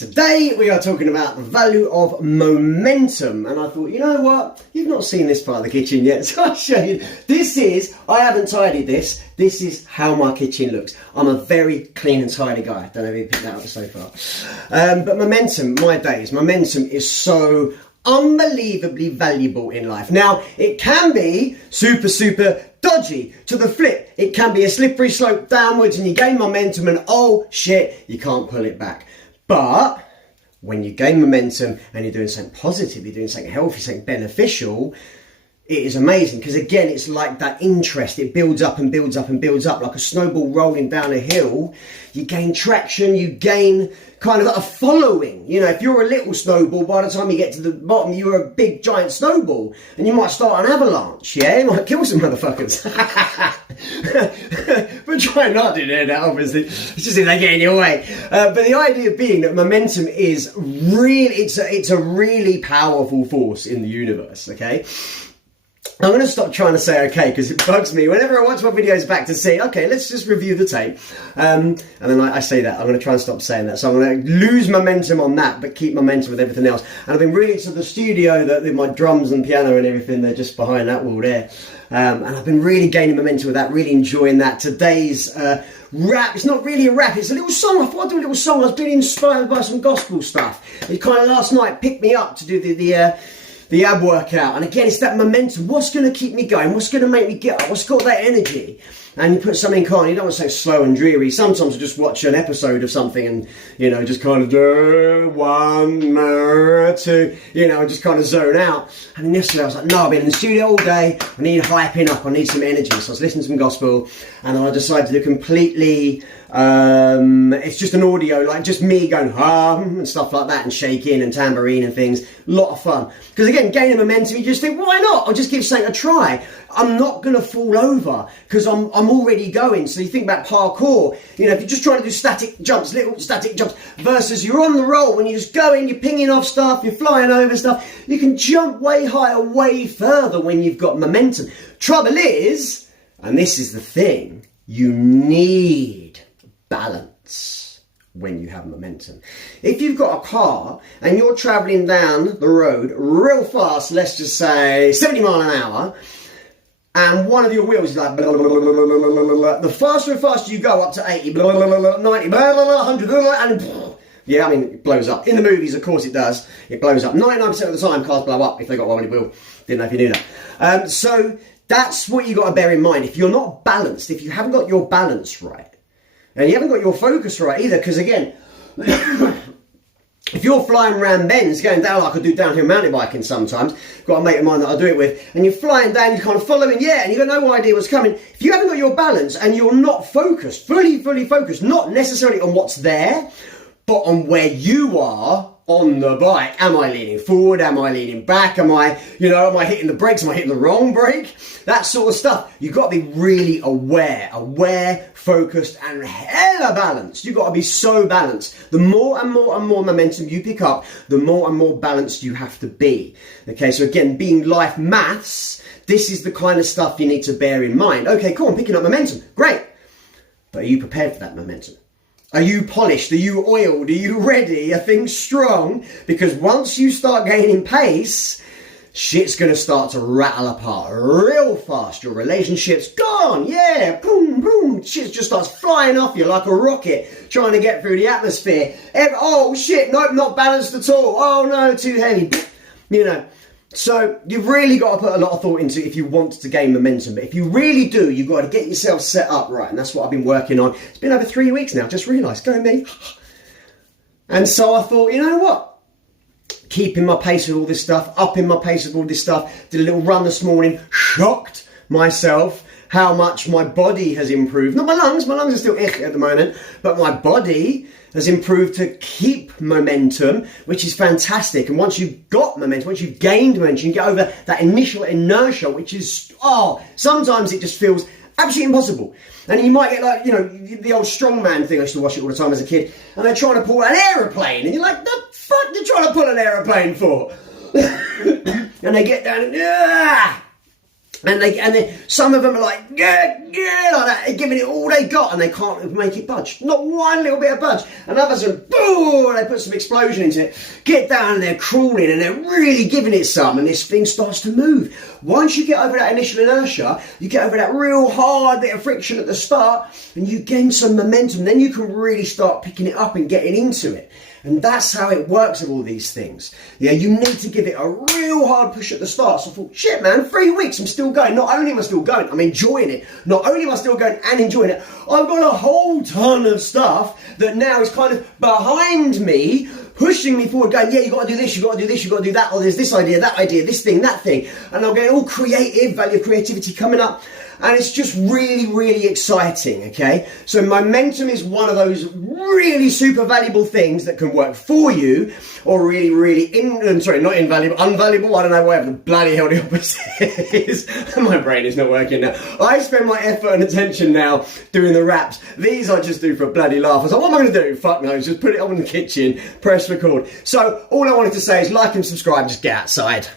Today we are talking about the value of momentum, and I thought, you know what, you've not seen this part of the kitchen yet, so I'll show you. I haven't tidied this is how my kitchen looks. I'm a very clean and tidy guy. Don't know if you picked that up so far. But momentum is so unbelievably valuable in life. Now, it can be super dodgy. To the flip, it can be a slippery slope downwards and you gain momentum and oh shit, you can't pull it back. But when you gain momentum and you're doing something positive, you're doing something healthy, something beneficial, it is amazing, because again, it's like that interest. It builds up and builds up and builds up like a snowball rolling down a hill. You gain traction, you gain kind of a following. You know, if you're a little snowball, by the time you get to the bottom, you're a big giant snowball and you might start an avalanche, yeah? You might kill some motherfuckers. But try not to do that, obviously. It's just if they get in your way. But the idea being that momentum is really, it's a really powerful force in the universe, okay? I'm going to stop trying to say okay, because it bugs me whenever I watch my videos back to say, okay, let's just review the tape. And then I say that. I'm going to try and stop saying that. So I'm going to lose momentum on that, but keep momentum with everything else. And I've been really to the studio, that my drums and piano and everything, they're just behind that wall there. And I've been really gaining momentum with that, really enjoying that. Today's rap, it's not really a rap, it's a little song. I thought I'd do a little song. I was being inspired by some gospel stuff. It kind of last night picked me up to do the ab workout, and again, it's that momentum. What's going to keep me going? What's going to make me get up? What's got that energy? And you put something on. You don't want to say slow and dreary. Sometimes I just watch an episode of something and, you know, just kind of do 1, 2, you know, and just kind of zone out. And then yesterday I was like, no, I've been in the studio all day. I need hyping up. I need some energy. So I was listening to some gospel, and then I decided to do completely, it's just an audio, like just me going and stuff like that, and shaking and tambourine and things. A lot of fun. Because again, gaining momentum, you just think, why not? I'll just give something a try. I'm not going to fall over because I'm already going. So you think about parkour, you know, if you're just trying to do static jumps, little static jumps, versus you're on the roll, when you're just going, you're pinging off stuff, you're flying over stuff, you can jump way higher, way further when you've got momentum. Trouble is, and this is the thing, you need balance when you have momentum. If you've got a car and you're traveling down the road real fast, let's just say 70 miles an hour, and one of your wheels is like blah, blah, blah, blah, blah, blah, blah. The faster and faster you go up to 80, blah, blah, blah, blah, 90, blah, blah, blah, 100, blah, and yeah, I mean, it blows up. In the movies, of course it does. It blows up. 99% of the time, cars blow up if they got one wheel. Didn't know if you knew that. So that's what you got to bear in mind. If you're not balanced, if you haven't got your balance right, and you haven't got your focus right either, because again, if you're flying around bends, going down like I do downhill mountain biking sometimes, got a mate of mine that I do it with, and you're flying down, you're kind of following, yeah, and you've got no idea what's coming. If you haven't got your balance and you're not focused, fully focused, not necessarily on what's there, but on where you are on the bike. Am I leaning forward? Am I leaning back? Am I hitting the brakes? Am I hitting the wrong brake? That sort of stuff. You've got to be really aware, focused, and hella balanced. You've got to be so balanced. The more and more momentum you pick up, the more and more balanced you have to be. Okay, so again, being life maths, this is the kind of stuff you need to bear in mind. Okay, cool, I'm picking up momentum. Great. But are you prepared for that momentum? Are you polished? Are you oiled? Are you ready? Are things strong? Because once you start gaining pace, shit's going to start to rattle apart real fast. Your relationship's gone. Yeah, boom, boom. Shit just starts flying off you like a rocket trying to get through the atmosphere. Oh shit, nope, not balanced at all. Oh no, too heavy. You know. So you've really got to put a lot of thought into if you want to gain momentum. But if you really do, you've got to get yourself set up right. And that's what I've been working on. It's been over 3 weeks now. Just realised. Go me. And so I thought, you know what? Keeping my pace with all this stuff. Upping my pace with all this stuff. Did a little run this morning. Shocked myself how much my body has improved. Not my lungs. My lungs are still ick at the moment. But my body has improved to keep momentum, which is fantastic. And once you've got momentum, once you've gained momentum, you get over that initial inertia, which is, sometimes it just feels absolutely impossible. And you might get like, you know, the old strongman thing. I used to watch it all the time as a kid. And they're trying to pull an aeroplane. And you're like, the fuck are you trying to pull an aeroplane for? And they get down and, And some of them are like, yeah, like that, they're giving it all they got and they can't make it budge. Not one little bit of budge. And others are, boom, they put some explosion into it, get down and they're crawling and they're really giving it some, and this thing starts to move. Once you get over that initial inertia, you get over that real hard bit of friction at the start and you gain some momentum, then you can really start picking it up and getting into it. And that's how it works with all these things. Yeah, you need to give it a real hard push at the start. So I thought, shit man, 3 weeks, I'm still going. Not only am I still going, I'm enjoying it. Not only am I still going and enjoying it, I've got a whole ton of stuff that now is kind of behind me, pushing me forward, going, yeah, you got to do this, you got to do this, you got to do that, or there's this idea, this thing, that thing. And I'm getting all creative, value of creativity coming up. And it's just really, really exciting, okay? So momentum is one of those really super valuable things that can work for you, or really, really, not invaluable, unvaluable, I don't know, whatever the bloody hell the opposite is. My brain is not working now. I spend my effort and attention now doing the raps. These I just do for a bloody laugh. I was like, what am I going to do? Fuck knows, just put it on in the kitchen, press record. So all I wanted to say is like and subscribe, just get outside.